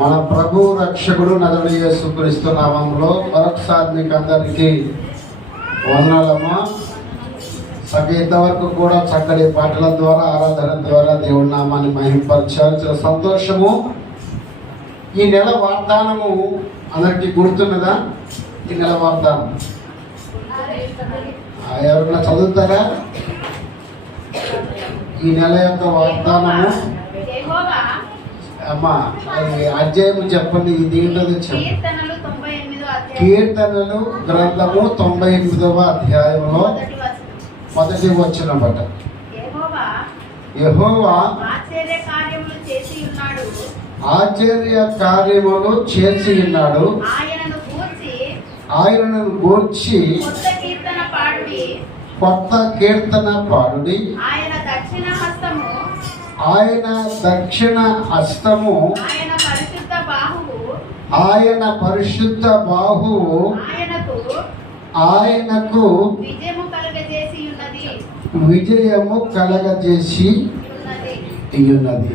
మన ప్రభు రక్షకుడు నజరేయుడు యేసుక్రీస్తు నామములో మరొకసారి మీకు అందరికీ వందనాలమ్మా. ఇంతవరకు కూడా చక్కటి పాటల ద్వారా ఆరాధన ద్వారా దేవుడి నామాన్ని మహిమపరిచారు. చాలా సంతోషము. ఈ నెల వాగ్దానము అందరికీ గుర్తున్నదా? ఈ నెల వాగ్దానం ఎవరైనా చదువుతారా? ఈ నెల యొక్క వాగ్దానము అమ్మా అధ్యాయము చెప్పండి. ఇది ఏంటో చెప్పండి. కీర్తనలు గ్రంథము 98వ అధ్యాయంలో మొదటి వచనం బట్ట. యెహోవా ఆశ్చర్య కార్యములు చేసి ఉన్నాడు. ఆయనను గూర్చి కొత్త కీర్తన పాడుడి. ఆయన దక్షిణ హస్తము, ఆయన పరిశుద్ధ బాహువు ఆయనకు విజయము కలగజేసి ఉన్నది.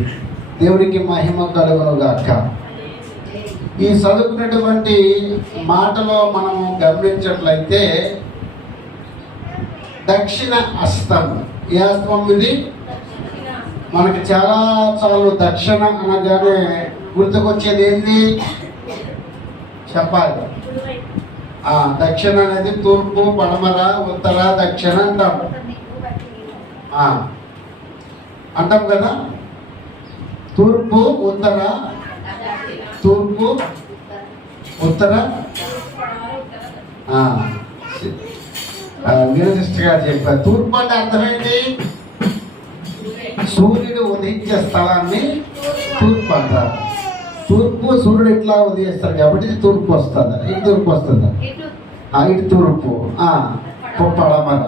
దేవుడికి మహిమ కలుగును గాక. ఈ చదువుకున్నటువంటి మాటలో మనము గమనించినట్లయితే దక్షిణ హస్తం. ఏ హస్తం ఇది? మనకి చాలు దక్షిణ అనగానే గుర్తుకొచ్చేది ఏంది చెప్పాలి. దక్షిణ అనేది తూర్పు, పడమర, ఉత్తర, దక్షిణ అంటాం కదా. తూర్పు, ఉత్తర, తూర్పు, ఉత్తర. విరజిస్ట్గా చెప్పారు. తూర్పు అంటే అర్థమేంటి? సూర్యుడు ఉదయించే స్థలాన్ని తూర్పు అంటారు. తూర్పు సూర్యుడు ఇట్లా ఉదయిస్తాడు కాబట్టి ఇది తూర్పు వస్తుందా? ఇటు తూర్పు వస్తుందా? ఇటు తూర్పు. పడమర,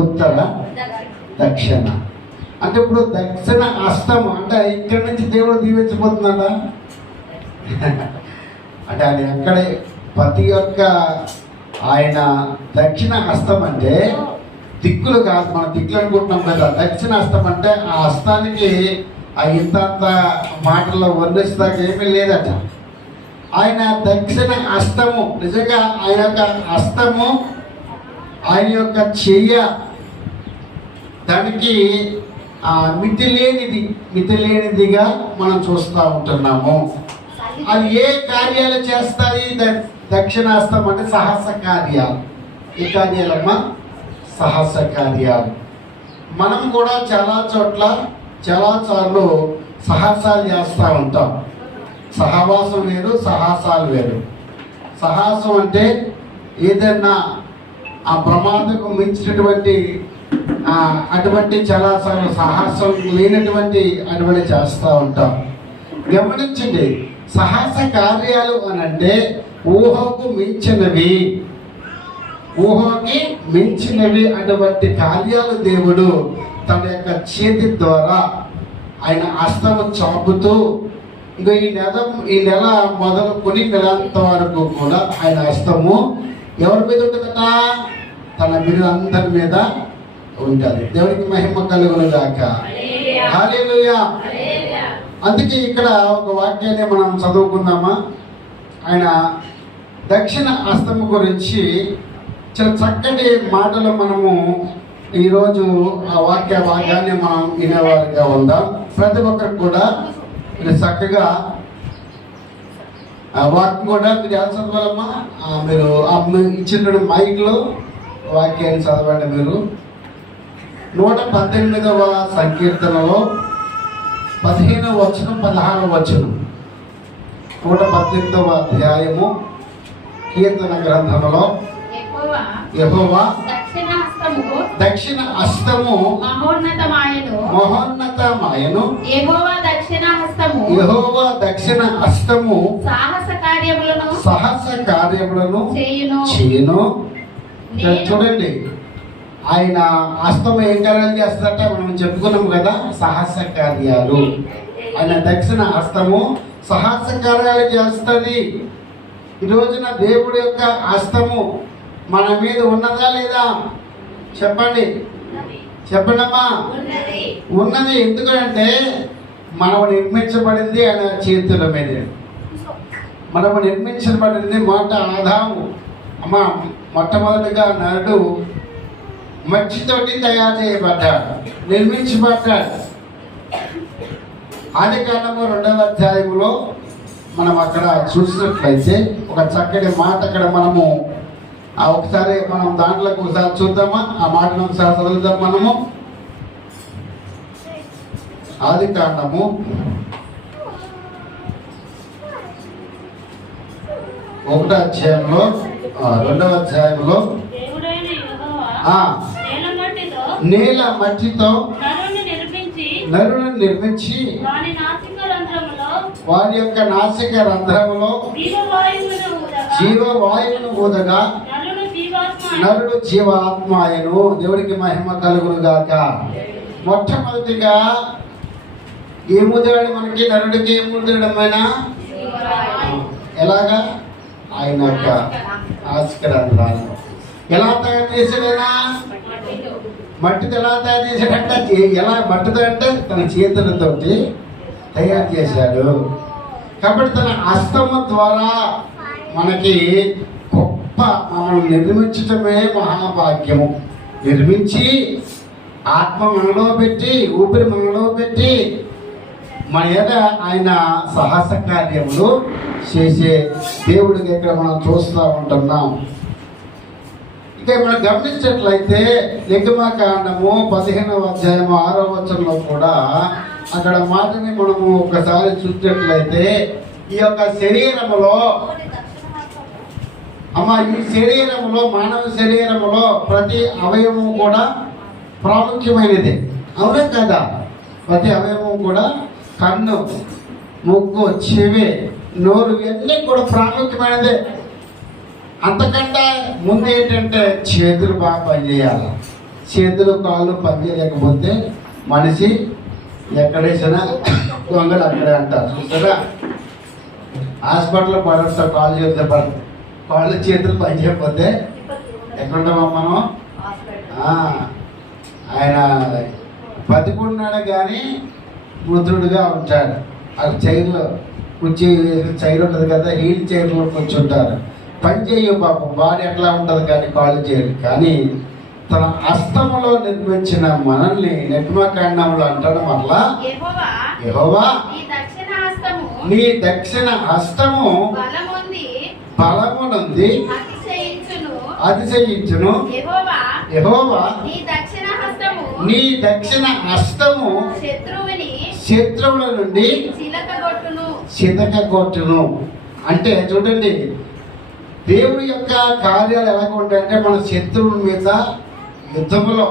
ఉత్తర, దక్షిణ. అంటే ఇప్పుడు దక్షిణ హస్తం అంటే ఇక్కడి నుంచి దేవుడు దీవించబోతున్నాడా? అంటే అది అక్కడే ప్రతి ఒక్క ఆయన దక్షిణ హస్తం అంటే దిక్కులు కాదు. మనం దిక్కులు అనుకుంటున్నాం కదా. దక్షిణ హస్తం అంటే ఆ హస్తానికి ఇంత మాటల్లో వర్ణిస్తాక ఏమీ లేదట. ఆయన దక్షిణ హస్తము నిజంగా ఆయన యొక్క హస్తము, ఆయన యొక్క చెయ్య దానికి మితిలేనిదిగా మనం చూస్తూ ఉంటున్నాము. అది ఏ కార్యాలు చేస్తాయి? దక్షిణాస్తం అంటే సాహస కార్యాలు. ఏ కార్యాలమ్మా? సాహస కార్యాలు. మనం కూడా చాలాసార్లు సాహసాలు చేస్తూ ఉంటాం. సహవాసం వేరు, సాహసాలు వేరు. సాహసం అంటే ఏదైనా ఆ ప్రమాదకు మించినటువంటి అటువంటి చాలాసార్లు సాహసం లేనటువంటి అటువంటి చేస్తూ ఉంటాం. గమనించండి, సాహస కార్యాలు అని అంటే ఊహకు మించినవి అటువంటి కార్యాలు దేవుడు తన యొక్క చేతి ద్వారా ఆయన హస్తము చాపుతూ ఇక ఈ నెల మొదలుకొని నెలంత వరకు కూడా ఆయన హస్తము ఎవరి మీద ఉంటుందట? తన బిడ్డలందరి మీద ఉంటుంది. దేవునికి మహిమ కలుగును గాక. హల్లెలూయా. అందుకే ఇక్కడ ఒక వాక్యాన్ని మనం చదువుకుందామా? ఆయన దక్షిణ హస్తము గురించి చాలా చక్కటి మాటలు మనము ఈరోజు ఆ వాక్యాన్ని మనం వినేవారిగా ఉందాం. ప్రతి ఒక్కరికి కూడా చక్కగా వాక్యం కూడా మీరు ఎలా చదవాలమ్మా? మీరు ఇచ్చిన మైక్లో వాక్యాన్ని చదవండి. మీరు 118వ సంకీర్తనలో 15వ వచనం 16వ వచనం 118వ అధ్యాయము కీర్తన గ్రంథంలో యెహోవా దక్షిణ హస్తము మహోన్నతమాయను. యెహోవా దక్షిణ హస్తము సాహస కార్యములను చేయును. చూడండి, ఆయన హస్తం ఏం కార్యాలు చేస్తారట? మనం చెప్పుకున్నాం కదా, సాహస కార్యాలు. ఆయన దక్షిణ హస్తము సాహస కార్యాలు చేస్తుంది. ఈ రోజున దేవుడి యొక్క హస్తము మన మీద ఉన్నదా లేదా చెప్పండి. చెప్పండమ్మా, ఉన్నది. ఎందుకంటే మనం నిర్మించబడింది ఆయన చేతుల మీద. మనము నిర్మించబడింది మాట ఆదాము. అమ్మ, మొట్టమొదటిగా నరుడు మట్టితోటి తయారు చేయబడ్డాడు, నిర్మించబడ్డాడు. ఆదికాండము 2వ అధ్యాయంలో మనం అక్కడ చూసినట్లయితే ఒక చక్కటి మాట అక్కడ మనము ఒకసారి మనం దాంట్లోకి ఒకసారి చూద్దామా? ఆ మాటను ఒకసారి చదువుదాం మనము. ఆదికాండము 1వ అధ్యాయంలో 2వ అధ్యాయంలో నేల మట్టితో నరుని నిర్మించి వారి యొక్క నాసిక రంధ్రములో జీవవాయువును ఊదగా నరుడు జీవాత్మాయను. దేవుడికి మహిమ కలుగును గాక. మొట్టమొదటిగా ఏముదాడు మనకి? నరుడికి ఏముదడమైనా ఎలాగా? ఆయన యొక్క నాసిక రంధ్రాలు ఎలా తయారు చేసాడైనా? మట్టితో ఎలా తయారు చేశాడంటే, ఎలా మట్టితో అంటే తన చేతులతోటి తయారు చేశాడు. కాబట్టి తన హస్తము ద్వారా మనకి గొప్ప మమ్మల్ని నిర్మించటమే మహాభాగ్యము. నిర్మించి ఆత్మ మనలో పెట్టి, ఊపిరి మనలో పెట్టి మన మీద ఆయన సాహస కార్యములు చేసే దేవుడికి ఇక్కడ మనం చూస్తూ ఉంటున్నాం. ఇక మనం గమనించినట్లయితే నిర్గమకాండము 15వ అధ్యాయం 6వ వచనంలో కూడా అక్కడ మాటని మనము ఒకసారి చూసినట్లయితే ఈ యొక్క శరీరములో ఈ శరీరములో, మానవ శరీరములో ప్రతి అవయవము కూడా ప్రాముఖ్యమైనది. అవునే కదా? ప్రతి అవయవము కూడా కన్ను, ముక్కు, చెవి, నోరు ఇవన్నీ కూడా ప్రాముఖ్యమైనదే. అంతకంటే ముందు ఏంటంటే చేతులు బాగా పనిచేయాలి. చేతులు కాళ్ళు పనిచేయలేకపోతే మనిషి ఎక్కడేసినా దొంగలు అక్కడే అంటారు. చూస్తారా? హాస్పిటల్లో పడతారు, కాళ్ళు చేస్తే పడతారు. కాళ్ళు చేతులు పనిచేయకపోతే ఎక్కడుంటామా మనం? ఆయన బతికున్నాడు కానీ మృతుడుగా ఉంటాడు. అది చైర్లో చైర్ ఉంటుంది కదా, హీల్ చైర్లో కూర్చుంటారు. పని చేయు పాపం, బాడీ ఎట్లా ఉంటుంది కానీ కాళ్ళు చేయరు. కానీ తన హస్తములో నిర్మించిన మనల్ని నిర్గమకాండంలో అంటాడు మరలా, యెహోవా నీ దక్షిణ హస్తము బలమునుంది అతిశయించును. యెహోవా నీ దక్షిణ హస్తము శత్రువుల నుండి చితకగొట్టును. అంటే చూడండి, దేవుడి యొక్క కార్యాలు ఎలా ఉంటాయంటే మన శత్రువుల మీద యుద్ధంలో,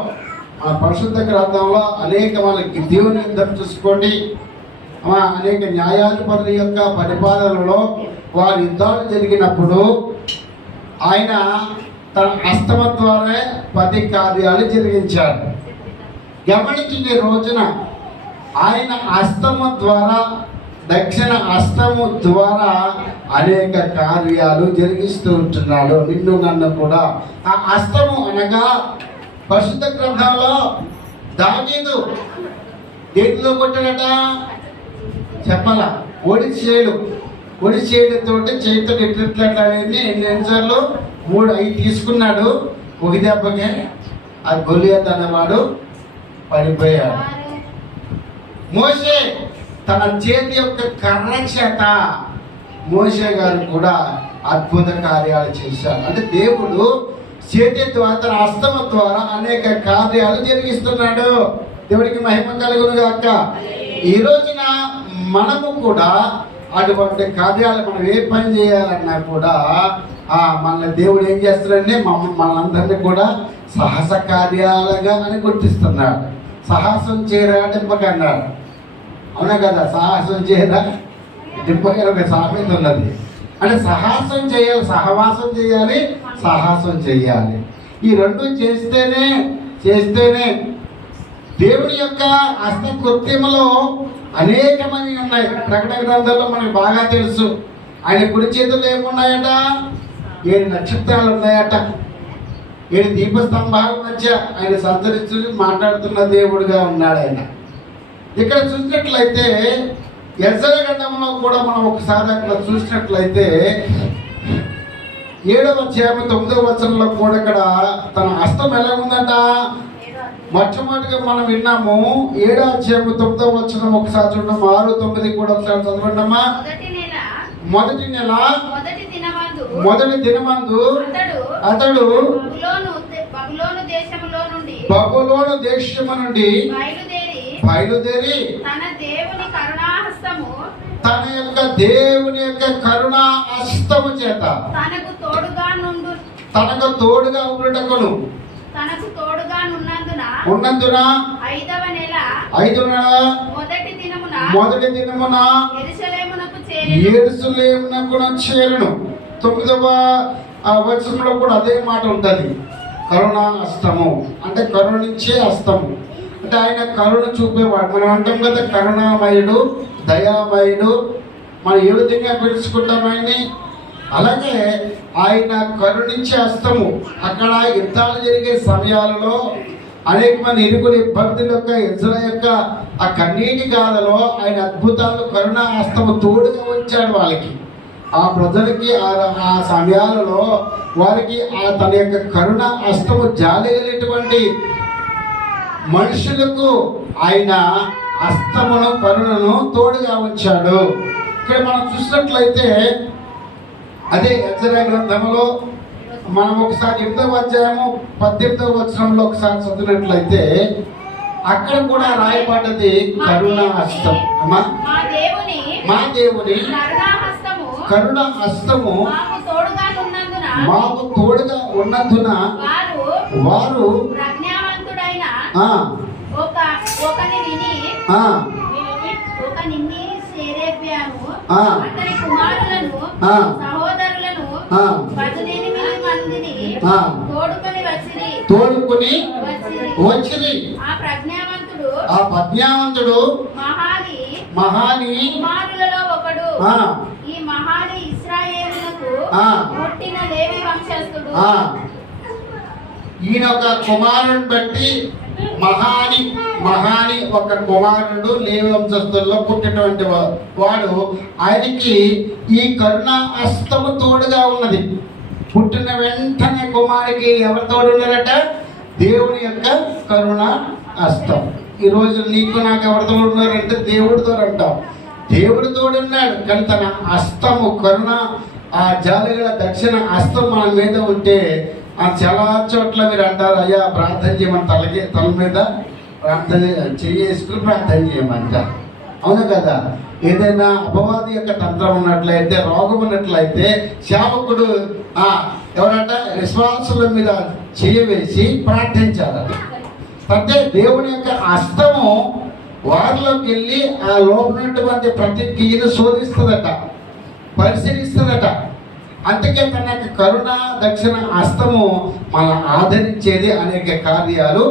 మన పరిశుద్ధ గ్రంథంలో అనేక మనకి దేవుని యుద్ధం చూసుకోండి. అనేక న్యాయాధిపతుల యొక్క పరిపాలనలో వారి యుద్ధాలు జరిగినప్పుడు ఆయన తన హస్తమ ద్వారా 10 కార్యాలు జరిగించాడు. గమనించిన రోజున ఆయన హస్తము ద్వారా, దక్షిణ హస్తము ద్వారా అనేక కార్యాలు జరిగిస్తూ ఉంటున్నాడు. నిన్ను నన్ను కూడా. ఆ హస్తము అనగా పరిశుద్ధ గ్రంథంలో దావీదు దేనిలో కొట్టాడట చెప్పాలా? ఒడిచేడుతోటి చేతితో ఎట్లట్లాడని ఎన్నిసార్లు 3-5 తీసుకున్నాడు. ఒక దెబ్బకే ఆ గొలియాత్ అనేవాడు పడిపోయాడు. మోషే తన చేతి యొక్క కర్ర చేత మోషే గారు కూడా అద్భుత కార్యాలు చేశారు. అంటే దేవుడు చేతి ద్వారా, తన హస్తము ద్వారా అనేక కార్యాలు జరిగిస్తున్నాడు. దేవుడికి మహిమ కలుగును గాక. ఈ రోజున మనము కూడా అటువంటి కార్యాలు మనం ఏ పని చేయాలన్నా కూడా మన దేవుడు ఏం చేస్తున్నాడంటే మనందరినీ కూడా సాహస కార్యాలుగా అని గుర్తిస్తున్నాడు. సాహసం చేయరా దింపకన్నాడు. అవునా కదా? సాహసం చేయరా దింపకని ఒక సామెత ఉన్నది. అంటే సాహసం చేయాలి, సహవాసం చేయాలి, సాహసం చేయాలి. ఈ రెండు చేస్తేనే దేవుని యొక్క హస్తకృత్యములో అనేకమంది ఉన్నాయి. ప్రకటన గ్రంథంలో మనకు బాగా తెలుసు. ఆయన కుడి చేతుల్లో ఏమున్నాయట? 7 నక్షత్రాలు ఉన్నాయట. ఈయన దీపస్తంభాల మధ్య ఆయన సంతరిస్తూ మాట్లాడుతున్న దేవుడుగా ఉన్నాడు ఆయన. ఇక్కడ చూసినట్లయితే యెషయా గ్రంథంలో కూడా మనం ఒకసారి అక్కడ చూసినట్లయితే 7వ అధ్యాయం 9వ వచనంలో కూడా ఇక్కడ తన హస్తం ఎలా ఉందంట. మొట్టమొదటిగా మనం విన్నాము 7వ అధ్యాయం 9వ వచనం ఒకసారి చూడడం, 6, 9 కూడా ఒకసారి చదవండమ్మా. మొదటి నెల మొదటి దినమందు అతడు బబులోను దేశము నుండి బయలుదేరి తన యొక్క దేవుని యొక్క కరుణా హస్తము చేత తనకు తోడుగా ఉండుటకును ఉన్నందున 5వ నెల మొదటి దినమున యెరూషలేమునకు చేరును. 9వ వచనంలో కూడా అదే మాట ఉంటుంది. కరుణా హస్తము అంటే కరుణించే హస్తము అంటే ఆయన కరుణ చూపేవాడు. మనం అంటాం కదా కరుణామయుడు, దయామయుడు. మనం ఏ విధంగా పిలుచుకుంటాం ఆయన్ని. అలాగే ఆయన కరుణించే హస్తము. అక్కడ యుద్ధాలు జరిగే సమయాలలో అనేక మంది ఇరుకుల ఇబ్బందుల యొక్క యెషయా యొక్క ఆ కన్నీటి గాథలో ఆయన అద్భుతాలు కరుణా హస్తము తోడుగా ఉంచాడు వాళ్ళకి. ఆ ప్రజలకి ఆ సమయాలలో వారికి తన యొక్క కరుణ హస్తము జాలిగలిగినటువంటి మనుషులకు ఆయన హస్తమును కరుణను తోడుగా ఉంచాడు. ఇక్కడ మనం చూసినట్లయితే అదే యెషయా గ్రంథంలో మనం ఒకసారి 8వ అధ్యాయము 18వ వచనంలో ఒకసారి చదివినట్లయితే అక్కడ కూడా రాయబడ్డది కరుణా హస్తం. అమ్మా, మా దేవుని కరుణ హస్తము మాకు తోడుగా ఉన్నందున వారు తోడుకొని వచ్చిరి. ఆ ప్రజ్ఞావంతుడు మహాని ఒకడు. ఈ మహాని ఇశ్రాయేలునకు పుట్టిన లేవి వంశస్థుడు. ఈయన ఒక కుమారుని బట్టి మహాని ఒక కుమారుడు లేవి వంశస్థుల్లో పుట్టినటువంటి వాడు. ఆయనకి ఈ కరుణా హస్తము తోడుగా ఉన్నది. పుట్టిన వెంటనే కుమారుడికి ఎవరు తోడున్నారట? దేవుని యొక్క కరుణ హస్తం. ఈరోజు నీకు నాకు ఎవరితో ఉన్నారంటే దేవుడితో అంటాం. దేవుడు తోడున్నాడు కానీ తన హస్తము కరుణ ఆ జాలిగల దక్షిణ హస్తం మన మీద ఉంటే చాలా చోట్ల మీరు అంటారు, అయ్యా ప్రార్థన చేయమని తల మీద ప్రార్థన చేసుకుని ప్రార్థన చేయమంటారు. అవును కదా. ఏదైనా అపవాది యొక్క తంత్రం ఉన్నట్లయితే, రోగం ఉన్నట్లయితే సేవకుడు ఎవరంట విశ్వాసుల మీద చేయవేసి ప్రార్థించాలట. అంటే దేవుని యొక్క హస్తము వారిలోకి వెళ్ళి ఆ లోపలటువంటి ప్రతి క్రియను శోధిస్తుందట, పరిశీలిస్తుందట. అందుకే తన యొక్క కరుణ దక్షిణ హస్తము మన ఆదరించేది, అనేక కార్యాలు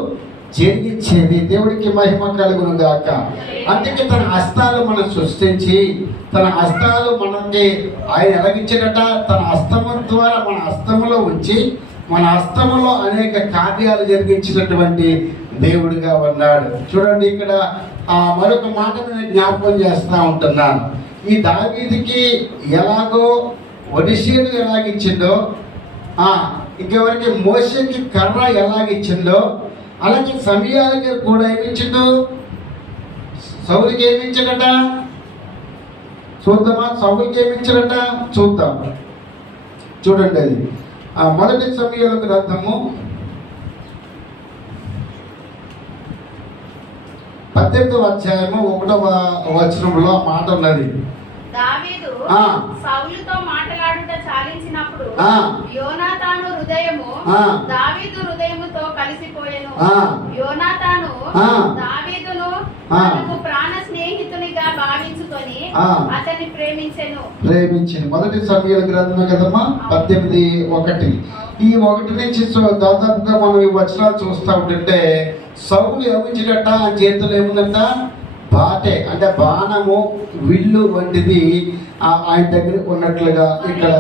జరిగించేది. దేవుడికి మహిమ కలుగును గాక. అందుకే తన హస్తాలు మనం సృష్టించి తన హస్తాలు మనకి ఆయన ఎలాగించాడట, తన హస్తము ద్వారా మన హస్తములో ఉంచి మన హస్తములో అనేక కార్యాలు జరిగించినటువంటి దేవుడిగా ఉన్నాడు. చూడండి, ఇక్కడ మరొక మాట నేను జ్ఞాపకం చేస్తూ ఉంటున్నాను. ఈ దావీదుకి ఎలాగో ఒడిషేలు ఎలాగిచ్చిందో, ఇంకెవరికి మోషేకి కర్ర ఎలాగిచ్చిందో, అలాగే సమయాలకి కూడా ఏమిచ్చిండు? సౌలుకి ఏమిచ్చాడట చూద్దామా? సౌలుకి ఏమిచ్చాడట చూద్దాం. చూడండి, అది మొదటి సమయాల గ్రంథము 18వ అధ్యాయము 1వ వచనంలో మాట ఉన్నది. దావీదు సౌలుతో మాట్లాడుట చాలించినప్పుడు యోనాతాను హృదయము దావీదు హృదయముతో కలిసిపోయెను. యోనాతాను దావీదును తనకు ప్రాణ స్నేహితునిగా భావించుకొని అతన్ని ప్రేమించెను. మొదటి సమయాల గ్రంథమే కదమ్మా 18:1. ఈ 1 నుంచి దాదాపుగా మనం ఈ వచనాలు చూస్తూ ఉంటుంటే సౌలు ఏమించినట్ట ఆ చేతులు ఏముందంట? బాటే అంటే బాణము, విల్లు వంటిది ఆయన దగ్గర ఉన్నట్లుగా ఇక్కడ.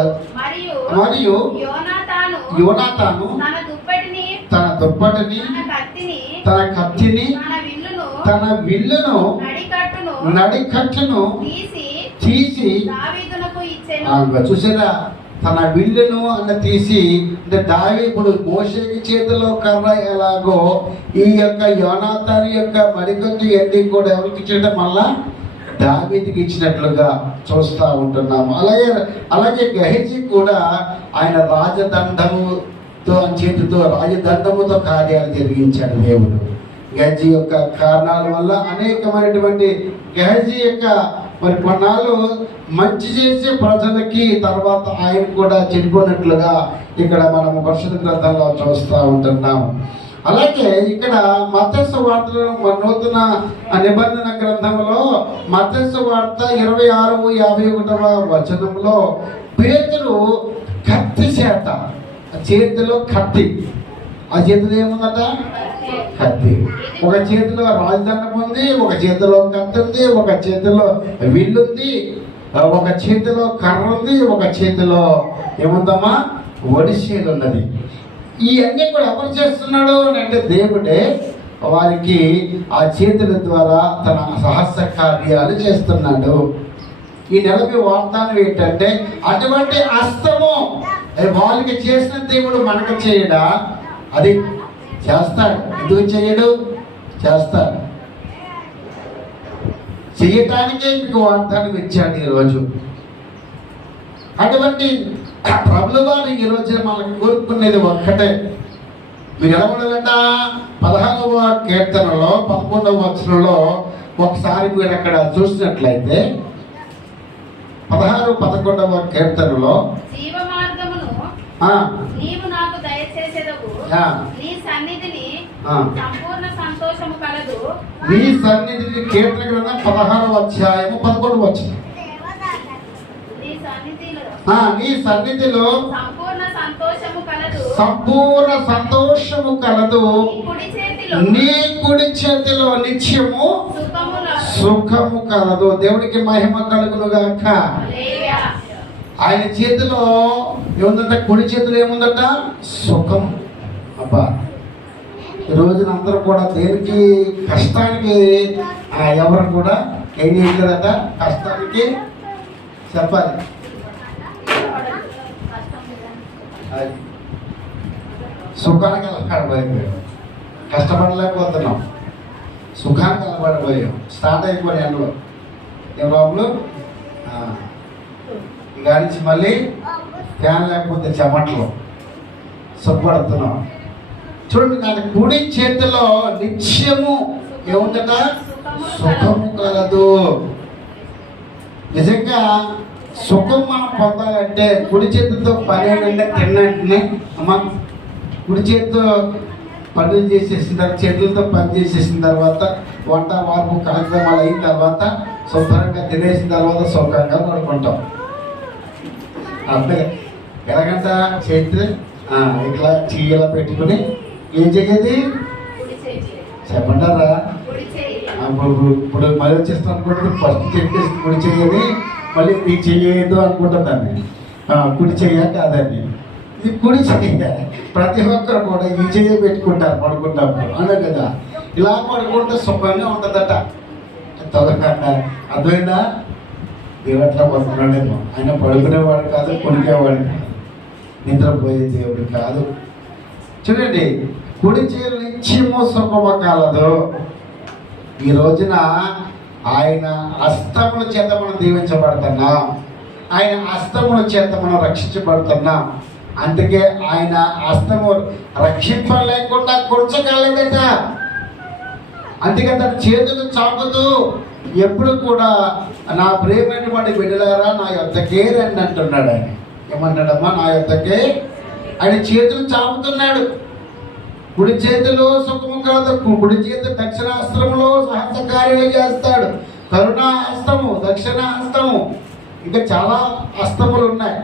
మరియు యోనాతాను తన దుప్పటిని దుప్పటిని, తన తన కత్తిని, కత్తిని, తన విల్లును, తన విల్లును, నడికట్టును తీసి దావీదునకు ఇచ్చెను. చూసారా, తన విల్లును తీసి, అంటే ఇప్పుడు మోషేకి చేతిలో కర్ర ఎలాగో ఈ యొక్క యోనాతాను యొక్క మరికొద్ది ఎన్ని కూడా ఎవరికి ఇచ్చేయడం మళ్ళా దావీదుకి ఇచ్చినట్లుగా చూస్తూ ఉంటున్నాము. అలాగే గెహజీ కూడా ఆయన రాజదండముతో చేతితో రాజదండముతో కార్యాలు జరిగించాడు దేవుడు. గెహజీ యొక్క కారణాల వల్ల అనేకమైనటువంటి గెహజీ యొక్క మరి కొన్నాళ్ళు మంచి చేసే ప్రజలకి తర్వాత ఆయన కూడా చెడిపోయినట్లుగా ఇక్కడ మనము పరిశుద్ధ గ్రంథంలో చూస్తూ ఉంటున్నాము. అలాగే ఇక్కడ మత్తయి సువార్తలో నూతన నిబంధన గ్రంథంలో మత్తయి సువార్త 26:51 వచనంలో పేతురు కత్తి చేత, చేతిలో కత్తి, ఆ చేతిలో ఏముందట కత్తి, ఒక చేతిలో రాజదండం ఉంది, ఒక చేతిలో కత్తి ఉంది, ఒక చేతిలో విల్లుంది, ఒక చేతిలో కర్ర ఉంది, ఒక చేతిలో ఏముందమ్మా ఒడిశీలు ఉన్నది. ఇవన్నీ కూడా ఎవరు చేస్తున్నాడు అంటే దేవుడే వారికి ఆ చేతుల ద్వారా తన సహస్ర కార్యాలు చేస్తున్నాడు. ఈ నెలకి వాగ్దానం ఏంటంటే అటువంటి హస్తము వాళ్ళకి చేసిన దేవుడు మనకు చేయడా? అది చేస్తాడు. ఎందుకు చేయడు? చేస్తాడు. చేయటానికే మీకు వాగ్దానం ఇచ్చాడు ఈరోజు. అటువంటి ప్రభువారు ఈ రోజు మనకు కోరుకునేది ఒక్కటే. మీరు ఎలా ఉండాలంట? 16వ కీర్తనలో 11వ వచనంలో ఒకసారి మీరు అక్కడ చూసినట్లయితే 16-11వ కీర్తనలో జీవ మార్గమును నీవు నాకు దయచేసేదవు, నీ సన్నిధిని సంపూర్ణ సంతోషము కలదు. నీ సన్నిధిని కీర్తన గ్రంథం 16వ అధ్యాయము 11వ వచనం. నీ సన్నిధిలో సంపూర్ణ సంతోషము కలదు, నీ కుడి చేతిలో నిత్యము సుఖము కలదు. దేవుడికి మహిమ కలుగును గాక. ఆయన చేతిలో ఏముందంట? కుడి చేతిలో ఏముందట? సుఖం. అబ్బా, ఈ రోజున అందరూ కూడా దేనికి కష్టానికి ఎవరు కూడా ఏం చేయలేదట? కష్టానికి చెప్పాలి. సుఖానికి అలవాడిపోయాం, కష్టపడలేకపోతున్నాం, సుఖానికి అలవాడిపోయాం. స్టార్ట్ అయిపోయిన ఎండలో ఏం రాబులు ఇక నుంచి మళ్ళీ ఫ్యాన్ లేకపోతే చెమట్లో సుఖపడుతున్నాం. చూడండి, నా కుడి చేతిలో నిత్యము ఏముందట? సుఖము కలదు. నిజంగా సుఖం మనం పొందాలంటే కుడి చేతితో పని ఏంటంటే తిన్నట్టునే అమ్మ కుడి చేతితో పనులు చేసేసిన తర్వాత, చేతులతో పని చేసేసిన తర్వాత, వంట వార్పు కార్యక్రమాలు అయిన తర్వాత శుభ్రంగా తినేసిన తర్వాత సుఖంగా పడుకుంటాం. అంతే ఎలాగంట? చేతి ఇట్లా చీయలా పెట్టుకుని ఏం చెయ్యేది చెప్పంటారా? ఇప్పుడు మళ్ళీ వచ్చేస్తాం అనుకుంటుంది. ఫస్ట్ చెప్పేసి కుడి చెయ్యని మళ్ళీ నీకు చెయ్యదు అనుకుంటుందాన్ని. కుడి చెయ్య కాదండి, ఇది కుడి చెయ్య. ప్రతి ఒక్కరు కూడా ఈ చెయ్య పెట్టుకుంటారు పడుకుంటారు అనే కదా. ఇలా పడుకుంటే సుఖంగా ఉంటుందట. అర్థమైందా? దేవుట్లా పడుకున్నాడేమో. ఆయన పడుకునేవాడు కాదు, కొనికేవాడు కాదు, నిద్రపోయే దేవుడు కాదు. చూడండి, కుడి చేతులు నిత్యము సుఖము కలదు. ఈ రోజున ఆయన హస్తముల చేత మనం దీవించబడుతున్నాం, ఆయన హస్తముల చేత మనం రక్షించబడుతున్నాం. అందుకే ఆయన హస్తము రక్షింపలేకుండా కూర్చోగలదట. అందుకే తన చేతులు చాపుతూ ఎప్పుడు కూడా నా ప్రేమైనటువంటి బిడ్డలారా నా యొద్దకే రండి అంటున్నాడు. ఆయన ఏమన్నాడమ్మా? నా యొద్దకే. ఆయన చేతులు చాపుతున్నాడు. కుడి చేతిలో సుఖము కాదు, కుడి చేతి దక్షిణాస్త్రములో సహస్ర కార్యాలు చేస్తాడు. కరుణా హస్తము, దక్షిణ హస్తము, ఇంకా చాలా హస్తములు ఉన్నాయి.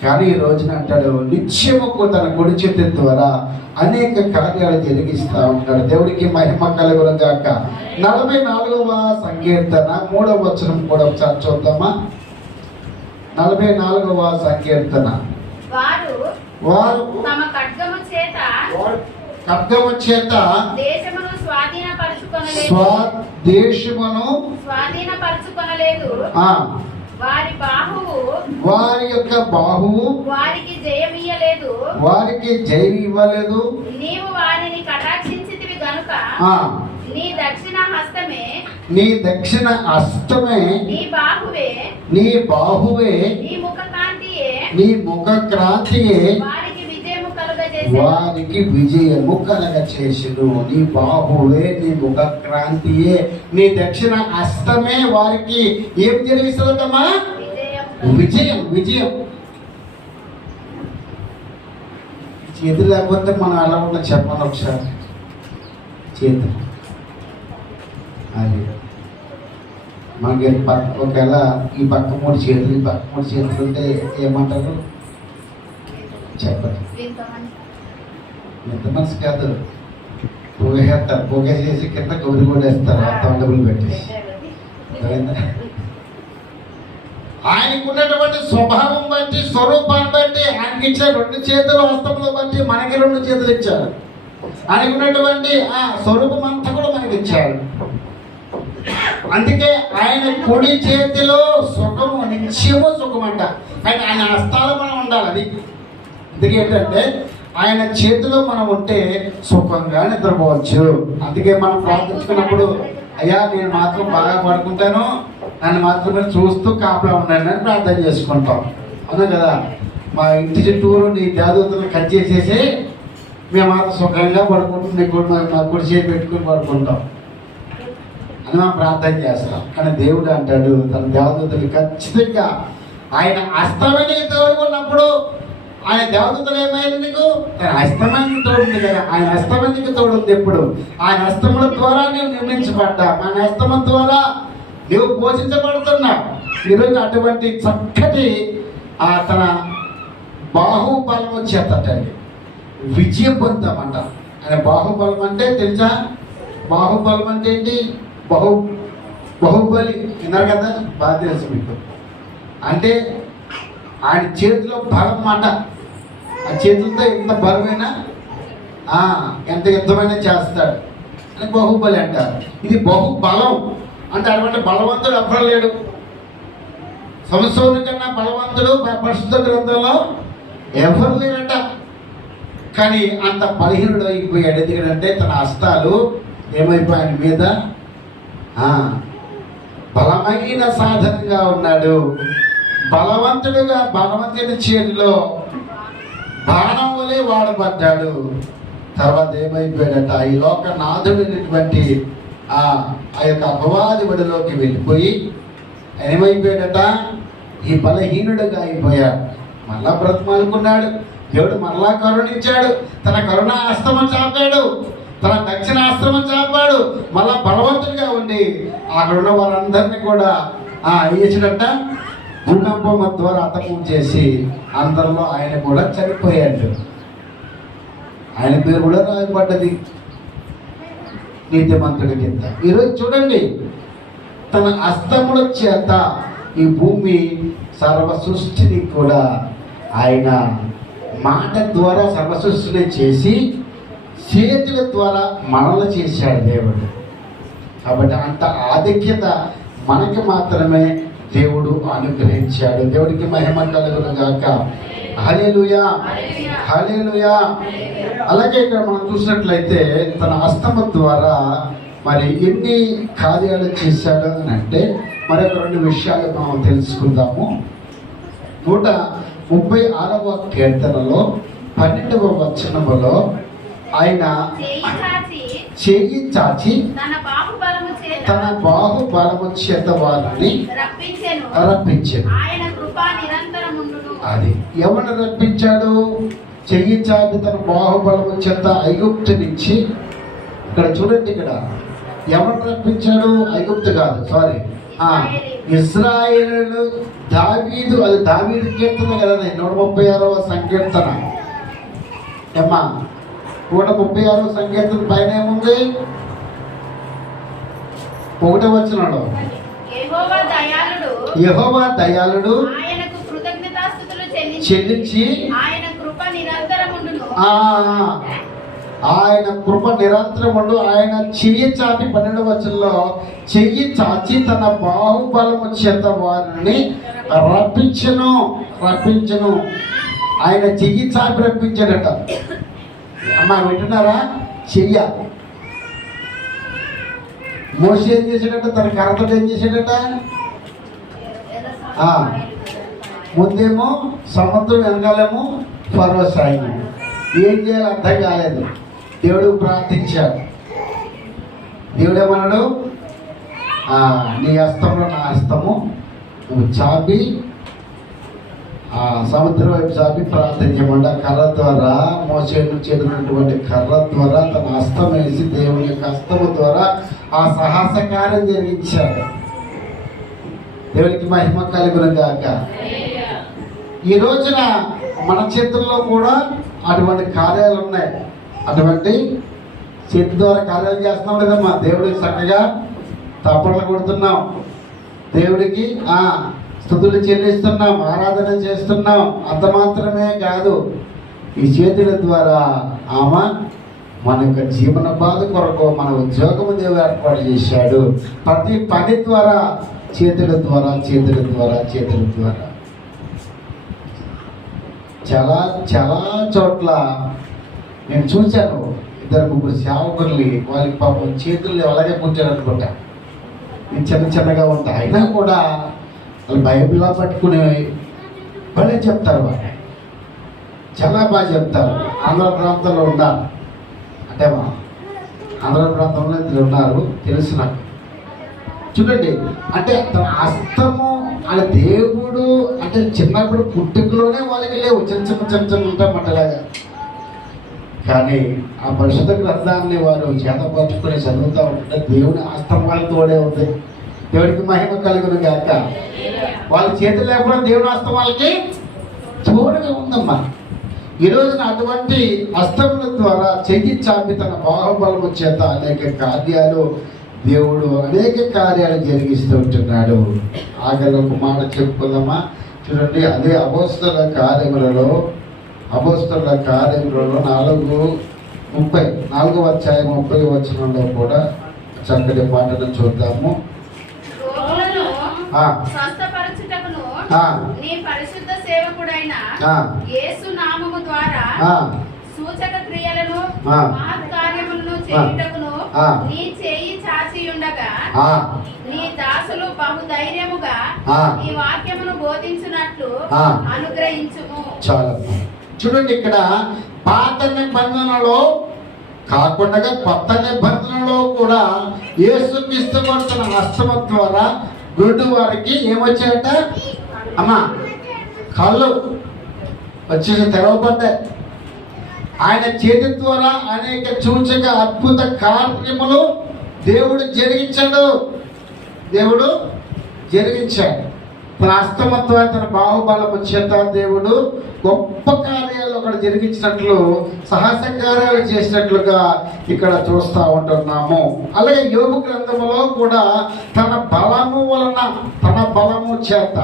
కానీ ఈ రోజున అంటాడు నిత్యముకు తన కుడి చేతి ద్వారా అనేక కార్యాలు జరిగిస్తూ ఉంటాడు. దేవుడికి మహిమ కలుగును గాక. 44వ సంకీర్తన 3వ వచనం కూడా ఒకసారి చూద్దామా? 44వ సంకీర్తన. వారు తమ ఖడ్గము చేత ఖడ్గము చేత దేశమును స్వాధీనపరచుకొనలేదు. స్వాధీనపరచుకొనలేదు. వారి బాహువు వారి యొక్క బాహువు వారికి జయమియ్యలేదు. వారికి జయం ఇవ్వలేదు. నీవు వారిని కటాక్షించితివి గనుక నీ దక్షిణ హస్తమే నీ దక్షిణ హస్తమే నీ బాహువే నీ బాహువే నీ ముఖ కాంతియే నీ ముఖ క్రాంతియే వారికి విజయము కలుగజేసెను. వారికి విజయము కలగచేసెను. నీ బాహువే నీ ముఖ క్రాంతియే నీ దక్షిణ హస్తమే వారికి ఏం జరిగిస్తుందమ్మా? విజయం. విజయం చేతి లేకపోతే మనం ఎలా ఉన్నా చెప్పండి ఒకసారి. చేతి అది మనకి ఒకవేళ ఈ పక్క 3 చేతులు ఈ పక్క 3 చేతులు ఉంటే ఏమంటారు చెప్పండి. ఎంత మనసు కాదు, పొగేస్తారు. పొగేసేసి కింద గౌరి కూడా వేస్తారు. అర్థం డబ్బులు పెట్టేసి. ఆయనకు ఉన్నటువంటి స్వభావం బట్టి, స్వరూపాన్ని బట్టి, ఆయనకి ఇచ్చిన 2 చేతుల హస్తములు బట్టి మనకి 2 చేతులు ఇచ్చారు. ఆయనకు ఉన్నటువంటి ఆ స్వరూపం అంతా కూడా మనకి ఇచ్చారు. అందుకే ఆయన కుడి చేతిలో సుఖము, నిత్యము సుఖం అంట. ఆయన హస్తాలు మనం ఉండాలి. అది అందుకే ఏంటంటే ఆయన చేతిలో మనం ఉంటే సుఖంగా నిద్రపోవచ్చు. అందుకే మనం ప్రార్థించుకున్నప్పుడు అయ్యా నేను మాత్రం బాగా పడుకుంటాను, నన్ను మాత్రమే చూస్తూ కాపలా ఉండండి అని ప్రార్థన చేసుకుంటాం. అవును కదా. మా ఇంటి చుట్టూరు నీ దేవదూతలు కట్ చేసేసి మేము మాత్రం సుఖంగా పడుకుంటాం, మా కుడి చేతి పెట్టుకుని పడుకుంటాం అని మనం ప్రార్థన చేస్తాం. కానీ దేవుడు అంటాడు తన దేవదూతలు ఖచ్చితంగా ఆయన హస్తమని తోడుకున్నప్పుడు ఆయన దేవదూతలు ఏమైంది నీకు? ఆయన హస్తమని తోడుంది కదా. ఆయన హస్తమనికి తోడుంది. ఎప్పుడు ఆయన హస్తముల ద్వారా నువ్వు నిర్మించబడ్డా, ఆయన హస్తము ద్వారా నువ్వు పోషించబడుతున్నావు. ఈరోజు అటువంటి చక్కటి తన బాహుబలము చేతటండి విజయం పొందామంట. ఆయన బాహుబలం అంటే తెలుసా? బాహుబలం అంటే ఏంటి? బాహుబలి విన్నారు కదా, బాగా తెలుసు మీకు. అంటే ఆయన చేతిలో బలం మాట. ఆ చేతులతో ఎంత బలమైనా ఎంత యుద్ధమైనా చేస్తాడు అని బాహుబలి అంటారు. ఇది బహుబలం అంటే అటువంటి బలవంతుడు ఎవ్వరు లేడు. సంవత్సరం కన్నా బలవంతుడు పరిశుద్ధ గ్రంథంలో ఎవరు లేరట. కానీ అంత బలహీనుడు అయిపోయాడు. ఎందుకంటే తన హస్తాలు ఏమైపోయి ఆయన మీద బలమైన సాధనంగా ఉన్నాడు. బలవంతుడిగా బలవంతుడి చేతిలో బాణం వలె వాడబడ్డాడు. తర్వాత ఏమైపోయాడట? ఈ లోక నాథుడైనటువంటి ఆ యొక్క అపవాది బడిలోకి వెళ్ళిపోయి ఏమైపోయాడట? ఈ బలహీనుడిగా అయిపోయాడు. మళ్ళా బ్రతమాలుకున్నాడు. దేవుడు మరలా కరుణించాడు. తన కరుణా హస్తమని చాపాడు, తన దక్షిణ హస్తమని చాపాడు. మళ్ళా బలవంతుడిగా ఉండి అక్కడ ఉన్న వారందరినీ కూడా వేసినట్ట భూకంపం ద్వారా అతకం చేసి అందరిలో ఆయన కూడా చనిపోయాడు. ఆయన పేరు కూడా రాయబడ్డది నీతిమంతుడి కింద. ఈరోజు చూడండి, తన హస్తముల చేత ఈ భూమి సర్వ సృష్టిని కూడా ఆయన మాట ద్వారా సర్వ సృష్టిని చేసి చేతుల ద్వారా మనల్ని చేశాడు దేవుడు. కాబట్టి అంత ఆధిక్యత మనకి మాత్రమే దేవుడు అనుగ్రహించాడు. దేవుడికి మహిమ కలుగును గాక. హల్లెలూయా, హల్లెలూయా. అలాగే ఇక్కడ మనం చూసినట్లయితే తన హస్తము ద్వారా మరి ఎన్ని కార్యాలు చేశాడు అని అంటే మరొక 2 విషయాలు మనం తెలుసుకుందాము. 136వ కీర్తనలో 12వ వచనములో ఆయన చెయ్యి చాచి తన బాహుబలము చేత వారిని రప్పించాడు. అది ఎవరిని రప్పించాడు? చెయ్యి చాచి తన బాహుబలము చేత ఐగుప్తు నుంచి. ఇక్కడ చూడండి, ఇక్కడ ఎవరిని రప్పించాడు? ఐగుప్తు కాదు, సారీ, ఇశ్రాయేలు. దావీదు, అది దావీదు కీర్తన కదా, 136వ సంకీర్తన. ఏమ్మా 136వ సంకీర్తన పైన ఏముంది? 1వ వచనంలో యెహోవా దయాళుడు చెల్లించి ఆయన కృప నిరంతరముండు. ఆయన చెయ్యి చాపి 12వ వచనంలో చెయ్యి చాచి తన బాహుబలము చేత వారిని రప్పించను. ఆయన చెయ్యి చాపి రప్పించాడట. అమ్మా వింటున్నారా? చెయ్య. మోషే ఏం చేశాడట? తన కర్రతో ఏం చేశాడట? ముందేమో సముద్రం, వెనకాలేమో ఫరో సైన్యం. ఏం చేయాలో అర్థం కాలేదు. దేవుడు ప్రార్థించాడు. దేవుడు ఏమన్నాడు? నీ హస్తంలో నా హస్తము, నువ్వు చాపి సముద్రం వైపు చాపి ప్రార్థన చేయమంట. కర్ర ద్వారా, మోసేను చేతున్నటువంటి కర్ర ద్వారా తన హస్తం వేసి దేవుని యొక్క హస్తము ద్వారా ఆ సాహస కార్యం జరిగించాడు. దేవునికి మహిమ కలుగును గాక. ఈ రోజున మన చేతుల్లో కూడా అటువంటి కార్యాలు ఉన్నాయి. అటువంటి చేతి ద్వారా కార్యాలు చేస్తున్నాం లేదమ్మా. దేవుడికి చక్కగా తప్పట్లు కొడుతున్నాం, దేవుడికి స్తుతులు చెల్లిస్తున్నాం, ఆరాధన చేస్తున్నాం. అంత మాత్రమే కాదు, ఈ చేతుల ద్వారా మన యొక్క జీవన బాధ కొరకు మన ఉద్యోగము దేవుడు ఏర్పాటు చేశాడు. ప్రతి పని ద్వారా చేతుల ద్వారా చాలా చాలా చోట్ల నేను చూశాను. 2-3 సేవకుల్ని, వాళ్ళకి పాపం చేతులు అలాగే పుట్టారు అనుకుంటా. చిన్నగా ఉంటాయి. అయినా కూడా వాళ్ళు బైబిల్లో పట్టుకుని భలే చెప్తారు. వాళ్ళు చాలా బాగా చెప్తారు. ఆంధ్ర ప్రాంతంలో ఉన్నారు అంటే ఆంధ్ర ప్రాంతంలో ఉన్నారు, తెలుసు నాకు. చూడండి, అంటే తన హస్తము ఆయన దేవుడు అంటే చిన్నప్పుడు పుట్టుకలోనే వాళ్ళకి లేవు, చిన్న ఉంటాయి మట్టలాగా. కానీ ఆ పరిశుద్ధ గ్రంథాన్ని వారు చేతపరుచుకుని చదువుతూ ఉంటే దేవుని హస్తం వాళ్ళ తోడే ఉంది. దేవుడికి మహిమ కలుగును గాక. వాళ్ళ చేతులు లేకుండా దేవుని హస్తం వాళ్ళకి తోడుగా ఉందమ్మా. ఈ రోజున అటువంటి హస్తముల ద్వారా చెయ్యి చాపి తన బాహుబలము చేత దేవుడు అనేక కార్యాలు జరిగిస్తూ ఉంటున్నాడు. ఆఖరి ఒక మాట చెప్పుకుందామా? చూడండి, అదే అపోస్తలుల కార్యములలో 4:30 అధ్యాయం 30 వచనంలో కూడా చక్కటి మాటను చూద్దాము. నీ పరిశుద్ధ సేవకుడైన యేసు నామము ద్వారా సూచక క్రియలను మహత్కార్యములను చేయుటకును నీ చేయి చాచి ఉండగా నీ దాసులు బహుధైర్యముగా ఈ వాక్యమును బోధించున్నట్లు అనుగ్రహించుము. చాలా చూడండి, ఇక్కడ పాత నిబంధనలో కాకుండా కొత్త నిబంధనలో కూడా యేసుక్రీస్తు తన హస్తము ద్వారా గుడ్డు వారికి ఏమొచ్చాయట? అమ్మా, కళ్ళు వచ్చేసి తెరవబడ్డాయి. ఆయన చేతి ద్వారా అనేక సూచక అద్భుత కార్యములు దేవుడు జరిగించాడు. తన హస్తమత్వ తన బాహుబలము చేత దేవుడు గొప్ప కార్యాలు అక్కడ జరిగించినట్లు, సాహస కార్యాలు చేసినట్లుగా ఇక్కడ చూస్తూ ఉంటున్నాము. అలాగే యోబు గ్రంథములో కూడా తన బలము వలన, తన బలము చేత,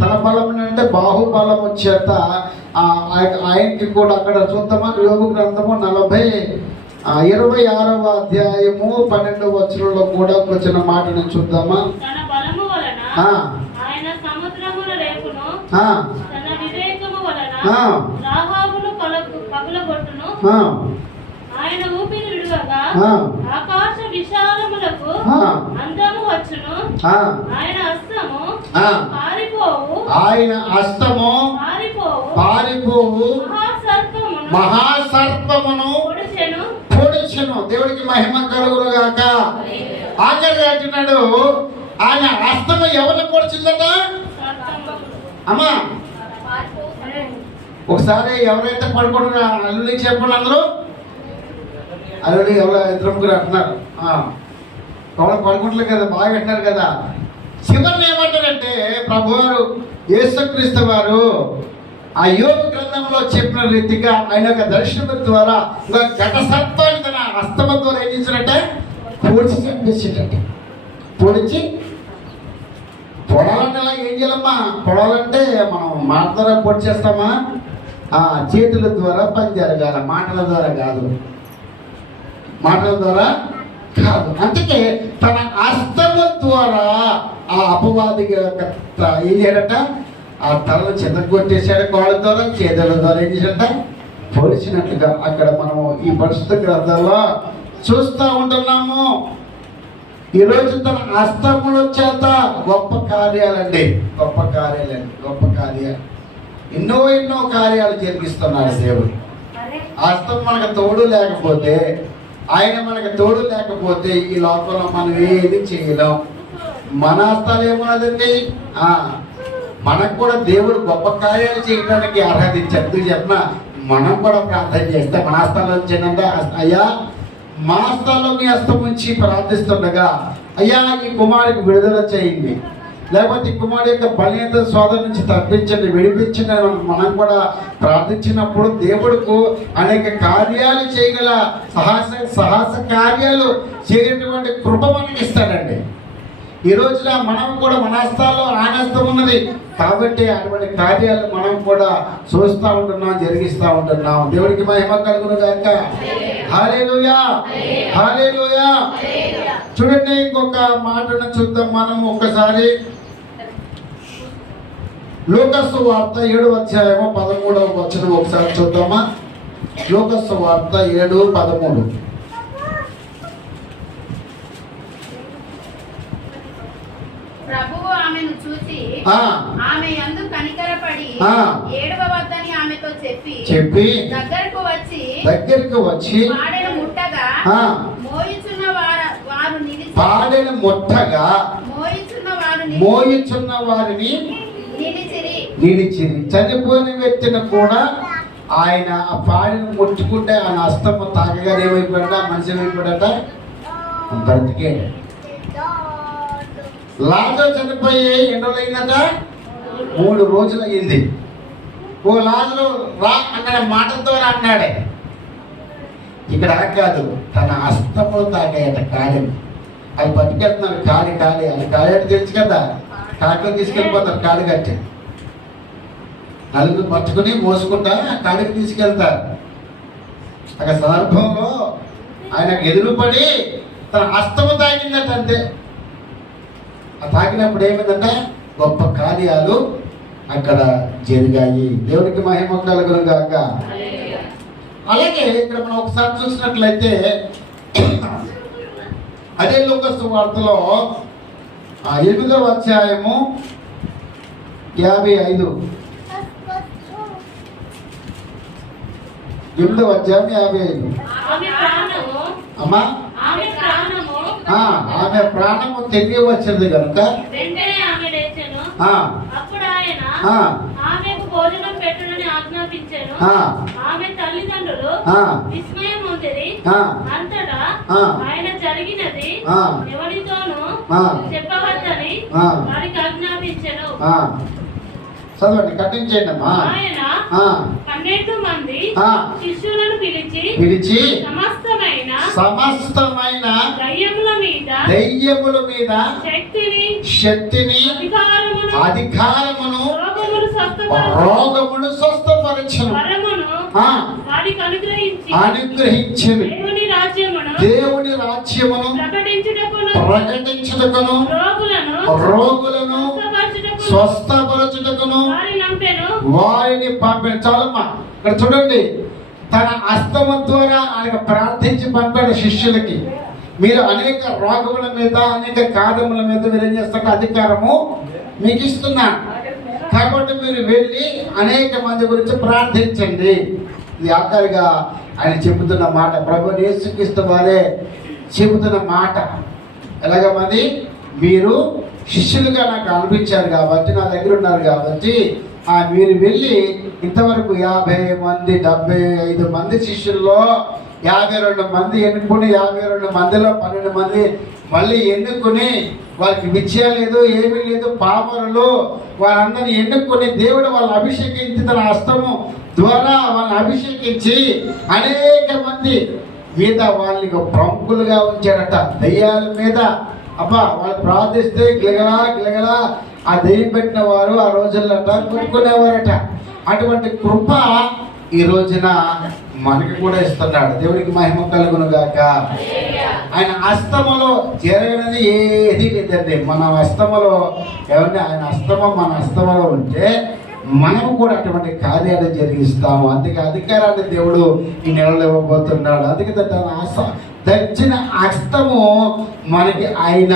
తన బలము అంటే బాహుబలము చేత ఆయనకి కూడా అక్కడ చూద్దామా? యోబు గ్రంథము 26వ అధ్యాయము 12వ వచనంలో కూడా వచ్చిన మాటను చూద్దామా? ఆయన ఊపిరి విడువగా ఆకాశ విశాలములకు అందము వచ్చును. ఆయన హస్తము పారిపోవు మహాసర్పమును పొడిచెను. దేవుడికి మహిమ కలుగును గాక. ఆఖరి అంటున్నాడు, ఆయన హస్తము ఎవరిని పొడిచిందట? అమ్మా, ఒకసారి ఎవరైతే పడుకుంటున్నారు అల్లుడికి చెప్పండి. అందరూ అల్లుడి ఎవరో 2-3 అంటున్నారు. ఎవరు పడుకుంటలేదు కదా, బాగా పెట్టినారు కదా. చివరిని ఏమంటారంటే ప్రభువారు యేసుక్రీస్తు వారు ఆ యోబు గ్రంథంలో చెప్పిన రీతిగా ఆయన యొక్క దర్శనం ద్వారా ఘట సర్పాన్ని తన హస్తము ద్వారా ఏం చేసినట్టే పొడిచి చంపేసేటట్టు. పొడాలంటే అలా ఏం చేయాలమ్మా? పొడాలంటే మనం మాట ద్వారా పొడి చేస్తామా? చేతుల ద్వారా పని జరగాల, మాటల ద్వారా కాదు. మాటల ద్వారా కాదు. అందుకే తన హస్తము ద్వారా ఆ అపవాదికి ఏం చేయడట, ఆ తలను చెదగొట్టేశాడు. కాళ్ళ ద్వారా, చేతుల ద్వారా ఏం చేశాడట, పోల్చినట్లుగా అక్కడ మనము ఈ పరిశుద్ధ గ్రంథంలో చూస్తూ ఉంటున్నాము. ఈరోజు తన హస్తముల చేత గొప్ప కార్యాలండి, గొప్ప కార్యాలండి, గొప్ప కార్యాలు, ఎన్నో కార్యాలు జరిగిస్తున్నాడు దేవుడు. హస్తం మనకు తోడు లేకపోతే, ఆయన మనకు తోడు లేకపోతే ఈ లోకంలో మనం ఏది చేయలేం. మన హస్తాలు ఏమున్నదండి, మనకు కూడా దేవుడు గొప్ప కార్యాలు చేయడానికి అర్హత ఇచ్చాడు. చెప్పిన మనం కూడా ప్రార్థన చేస్తే మన హస్తాల్లో వచ్చిందంటే, అయ్యా మా హస్తాల్లో మీ హస్తం ఉంచి ప్రార్థిస్తుండగా అయ్యా ఈ కుమారుడికి విడుదల చేయండి, లేకపోతే ఈ కుమారుడు యొక్క బలహీనత సోదరు నుంచి తప్పించండి, విడిపించండి మనం కూడా ప్రార్థించినప్పుడు దేవుడుకు అనేక కార్యాలు చేయగల సాహస కార్యాలు చేయటువంటి కృప మనకి ఇస్తాడండి. ఈ రోజున మనం కూడా మన హస్తాల్లో ఆయన హస్తం ఉన్నది కాబట్టి అటువంటి కార్యాలు మనం కూడా చూస్తూ ఉంటున్నాం, జరిగిస్తూ ఉంటున్నాం. దేవుడికి మహిమ కలుగును గాక. హల్లెలూయా, హల్లెలూయా. చూడండి, ఇంకొక మాటను చూద్దాం మనం ఒకసారి. లూకాసు వార్త 7వ అధ్యాయము 13వ వచనం ఒకసారి చూద్దామా. లూకాసు వార్త 7:13. ప్రభువు ఆమెను చూసి ఆమె యందు కనికరపడి ఏడవవద్దని ఆమెతో చెప్పి దగ్గరకు వచ్చి పాడెను ముట్టగా మోయుచున్న వారిని నిలిచిరి. చనిపోయిన వ్యక్తిని కూడా ఆయన ఆ పాడిని ముట్టుకుంటే ఆయన హస్తము తాగగానే ఏమైపోయాడ, మనిషి అయిపోయాడట, బ్రతికే. లాజరు చనిపోయి ఎన్ని రోజులైందట, 3 రోజులు అయ్యింది. ఓ లాజరు రా అన్న మాట ద్వారా అన్నాడే. ఇక్కడ కాదు, తన హస్తము తాగాయట కాలి. అది పట్టుకెళ్తున్నారు, కాలి అది కాలి అంటే తెలుసు కదా, కాటిలో తీసుకెళ్ళిపోతారు కాడి కట్టి. నలుగురు పట్టుకుని మోసుకుంటా కాడికి తీసుకెళ్తారు. ఒక సందర్భంలో ఆయనకు ఎదురుపడి తన హస్తము తాగిందట. అంతే. ఆ తాకినప్పుడు ఏమిందంటే గొప్ప కార్యాలు అక్కడ జరిగాయి. దేవుడికి మహిమ కలుగును గాక. అలాగే ఇక్కడ మనం ఒకసారి చూసినట్లయితే అదే లూకాసు వార్తలో 8వ అధ్యాయము 55. 8వ అధ్యాయం 55. అమ్మా, ఆమె ప్రాణము తిరిగి వచ్చింది కనుక ఆమె తల్లిదండ్రులు విస్మయం పొందిరి. అంతటా ఆయన జరిగినది ఎవరితోనూ చెప్పవద్దని వారికి ఆజ్ఞాపించెను. చదవండి, కట్టించేయండి అమ్మా. ఆయన 12 మంది శిష్యులను పిలిచి సమస్తమైన దయ్యముల మీద శక్తిని అధికారమును రోగమును స్వస్థపరచును అనుగ్రహించెను. దేవుని రాజ్యమును ప్రకటించుటకును రోగులను స్వస్థపరచుటకును వారిని పంపాడు. చాలమ్మా, ఇక్కడ చూడండి, తన హస్తము ద్వారా ఆయన ప్రార్థించి పంపాడు శిష్యులకి. మీరు అనేక రోగముల మీద, అనేక కార్యముల మీద మీరు ఏం చేస్తారు, అధికారము మీకు ఇస్తున్నాను. కాబట్టి మీరు వెళ్ళి అనేక మంది గురించి ప్రార్థించండి. ఇది ఆఖరిగా ఆయన చెబుతున్న మాట, ప్రభు యేసుక్రీస్తు వారే చెబుతున్న మాట. ఎలాగ మరి, మీరు శిష్యులుగా నాకు అనిపించారు కాబట్టి, నా దగ్గర ఉన్నారు కాబట్టి మీరు వెళ్ళి ఇంతవరకు 50 మంది 75 మంది శిష్యుల్లో 52 మంది ఎన్నుకుని 52 మందిలో 12 మంది మళ్ళీ ఎన్నుకుని, వారికి విద్య లేదు, ఏమీ లేదు, పామరులు, వారందరినీ ఎన్నుకొని దేవుడు వాళ్ళని అభిషేకించి తన హస్తము ద్వారా వాళ్ళని అభిషేకించి అనేక మంది మీద వాళ్ళని ప్రముఖులుగా ఉంచారట. దయ్యాల మీద అబ్బా వాళ్ళు ప్రార్థిస్తే గిలగలా ఆ దెయ్యం పెట్టిన వారు ఆ రోజుల్లో కొట్టుకునేవారట. అటువంటి కృప ఈ రోజున మనకి కూడా ఇస్తున్నాడు. దేవుడికి మహిమ కలుగును గాక. ఆయన హస్తములో జరగనిది ఏది లేదండి. మన హస్తములో ఏమంటే ఆయన హస్తము మన హస్తములో ఉంటే మనము కూడా అటువంటి కార్యాలు జరిగిస్తాము. అందుకే అధికారాన్ని దేవుడు ఈ నెలలో ఇవ్వబోతున్నాడు. అందుకే తన దక్షిణ హస్తము మనకి ఆయన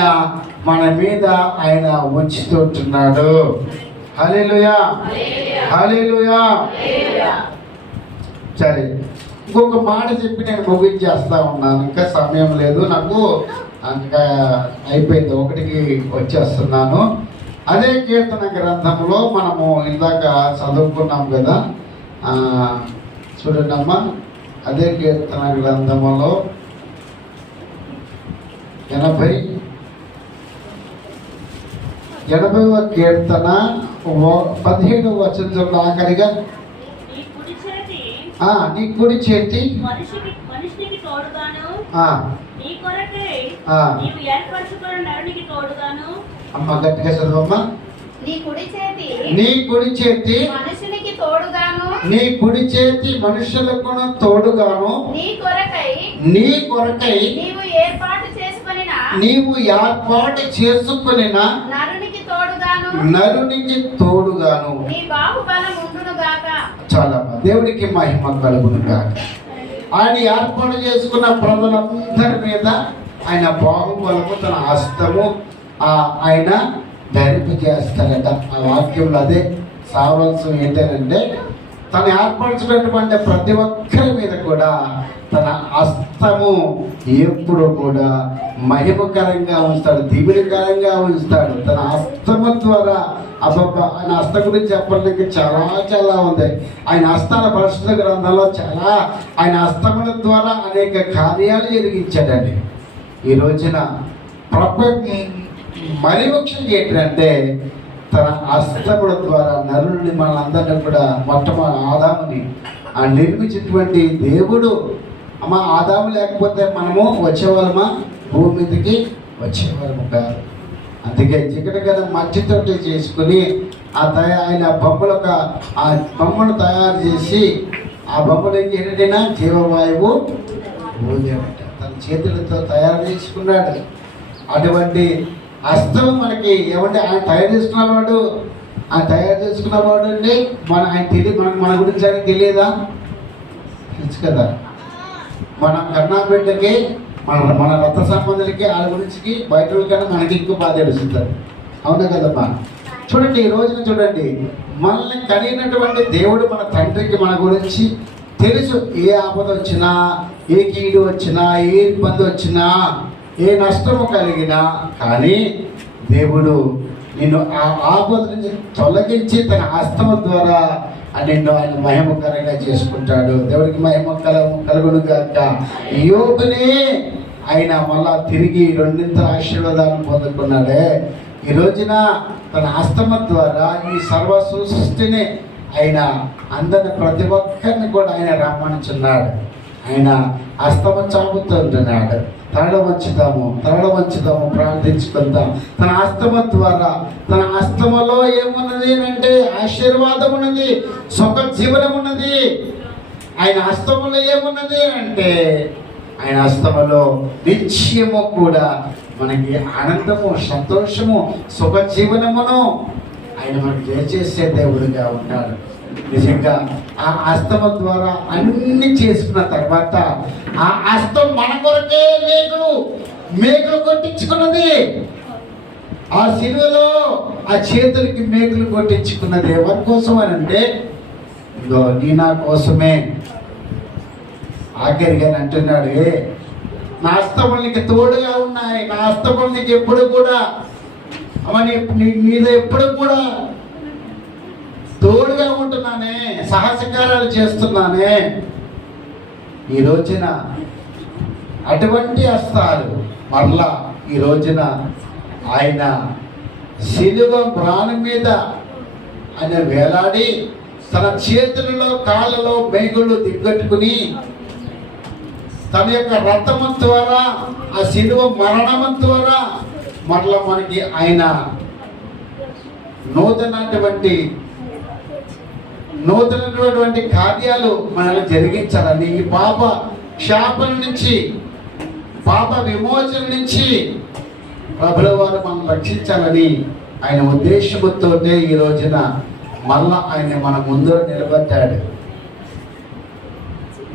మన మీద ఆయన ఉంచుతుంటున్నాడు. హల్లెలూయా, హల్లెలూయా. సరే, ఇంకొక మాట చెప్పి నేను ముగించేస్తా ఉన్నాను. ఇంకా సమయం లేదు నాకు, ఇంకా అయిపోయింది, 1కి వచ్చేస్తున్నాను. అదే కీర్తన గ్రంథంలో మనము ఇందాక చదువుకున్నాం కదా, చూడండి అమ్మా. అదే కీర్తన గ్రంథంలో 80వ కీర్తన 17వ వచనంలో ఆఖరిగా నీ కుడి చేతి మనిషికి తోడుగాను, ఆ నీ కొరకై నీవు ఏర్పరచుకున్న నరునికి తోడుగాను. అమ్మ గట్టిగా చదవమ్మా. నీ కుడి చేతి మనుషునికి తోడుగాను, నీ కుడి చేతి మనుషులకు తోడుగాను, నీ కొరకై నీవు ఏర్పాటు చేసుకొనిన నరునికి తోడుగాను నీ బాహుబలం ఉండును గాక. చాలా దేవుడికి మహిమ కలుగును గాక. ఆయన ఏర్పాటు చేసుకున్న ప్రజలందరి మీద ఆయన బాహుబలము తన హస్తము ఆయన ధరింపు చేస్తారట. ఆ వాక్యంలో అదే సారాంశం ఏంటంటే తను ఏర్పరచినటువంటి ప్రతి ఒక్కరి మీద కూడా తన హస్తము ఎప్పుడు కూడా మహిమకరంగా ఉంచుతాడు, దివిడికరంగా ఉంచుతాడు. తన హస్తము ద్వారా ఆయన హస్తం గురించి చెప్పడానికి చాలా ఉంది. ఆయన హస్తాల పరిశుద్ధ గ్రంథంలో ఆయన హస్తముల ద్వారా అనేక కార్యాలు జరిగించాడండి. ఈ రోజున మరి ముఖ్యం ఏంటంటే తన హస్తముల ద్వారా నరుని మనందరినీ కూడా మొట్టమొదటి ఆదాముని నిర్మించినటువంటి దేవుడు. అమ్మ, ఆదాము లేకపోతే మనము వచ్చేవాళ్ళమా? భూమి మీదకి వచ్చేవాళ్ళము కాదు. అందుకే చికటగల మట్టితోటి చేసుకుని ఆయన ఆ బొమ్మను తయారు చేసి ఆ బొమ్మలు ఏంటంటే జీవవాయువు ఊదేమంట తన చేతులతో తయారు చేసుకున్నాడు. అటువంటి హస్తం మనకి ఏమంటే ఆయన తయారు చేసుకున్నవాడు అండి. ఆయన తెలియదు, మన గురించి ఆయన తెలియదా? తెలుసు కదా. మన కన్నా బిడ్డకి మన రక్త సంబంధులకి వాళ్ళ గురించి బయట కన్నా మనకి ఇంకో బాధ తెలుస్తుంది. అవునా కదమ్మా? చూడండి, ఈ రోజున చూడండి, మనల్ని కలిగినటువంటి దేవుడు మన తండ్రికి మన గురించి తెలుసు. ఏ ఆపద వచ్చినా, ఏ కీడు వచ్చినా, ఏ ఇబ్బంది వచ్చినా, ఏ నష్టము కలిగినా కానీ దేవుడు నిన్ను ఆ ఆపద నుంచి తొలగించి తన హస్తము ద్వారా నిన్ను ఆయన మహిమకరంగా చేసుకుంటాడు. దేవుడికి మహిమ కలుగును గాక. యోబునే ఆయన మళ్ళా తిరిగి 2 ఆశీర్వాదాలను పొందుకున్నాడే. ఈ రోజున తన హస్తము ద్వారా ఈ సర్వ సృష్టిని ఆయన అందరిని ప్రతి ఒక్కరిని కూడా ఆయన రమ్మనుచున్నాడు. ఆయన హస్తము చాపుతుంటున్నాడు. తరడ వంచుదాము, ప్రార్థించుకుందాం. తన హస్తము ద్వారా, తన హస్తములో ఏమున్నది అంటే ఆశీర్వాదం ఉన్నది, సుఖ జీవనం ఉన్నది. ఆయన హస్తములో ఏమున్నది అంటే ఆయన హస్తములో నిత్యము కూడా మనకి ఆనందము, సంతోషము, సుఖ జీవనమును ఆయన మనకి చేసే దేవుడిగా ఉన్నాడు. నిజంగా ఆ హస్తము ద్వారా అన్ని చేసుకున్న తర్వాత ఆ హస్తం మన కొరకే మేకులు కొట్టించుకున్నది. ఆ శిలువలో ఆ చేతులకి మేకులు కొట్టించుకున్నది ఎవరి కోసం అని అంటే ఇదో నీ నా కోసమే. ఆఖరిగా అంటున్నాడు, నా హస్తములకి తోడుగా ఉన్నాయి, నా హస్తములకి ఎప్పుడు కూడా మీద ఎప్పుడు కూడా తోడుగా ఉంటున్నానే, సహసకారాలు చేస్తున్నానే. ఈ రోజున అటువంటి హస్తాలు మరలా ఈ రోజున ఆయన శిలువ ప్రాణం మీద ఆయన వేలాడి తన చేతులలో కాళ్ళలో మేకులు దిగ్గట్టుకుని తన యొక్క రక్తము ద్వారా ఆ శిలువ మరణము ద్వారా మరలా మనకి ఆయన నూతనటువంటి నూతనమైనటువంటి కార్యాలు మనల్ని జరిగించాలని, ఈ పాప శాపం నుంచి, పాప విమోచన నుంచి ప్రభుల వారు మనం రక్షించాలని ఆయన ఉద్దేశంతోనే ఈ రోజున మళ్ళా ఆయన మన ముందు నిలబడ్డాడు.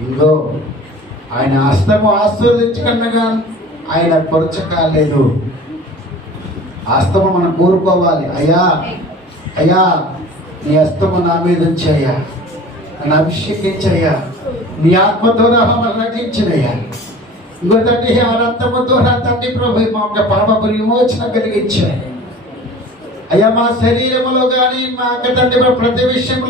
ఇంకో ఆయన హస్తము ఆశీర్వదించకుండా ఆయన కొరచ కాలేదు. హస్తము మనం కోరుకోవాలి. అయ్యా అయ్యా నీ హస్తము నా మీద ఉంచయ్యా, నన్ను అభిషేకించయ్యా, నీ ఆత్మ ద్వారా మమ్మల్ని రక్షించినయ్యా. ఇంకో తండ్రి ఆ రక్తము ద్వారా తండ్రి ప్రభు మా యొక్క పాప విమోచన కలిగించాయి అయ్యా. మా శరీరములో కానీ మా యొక్క తండ్రి ప్రతి విషయంలో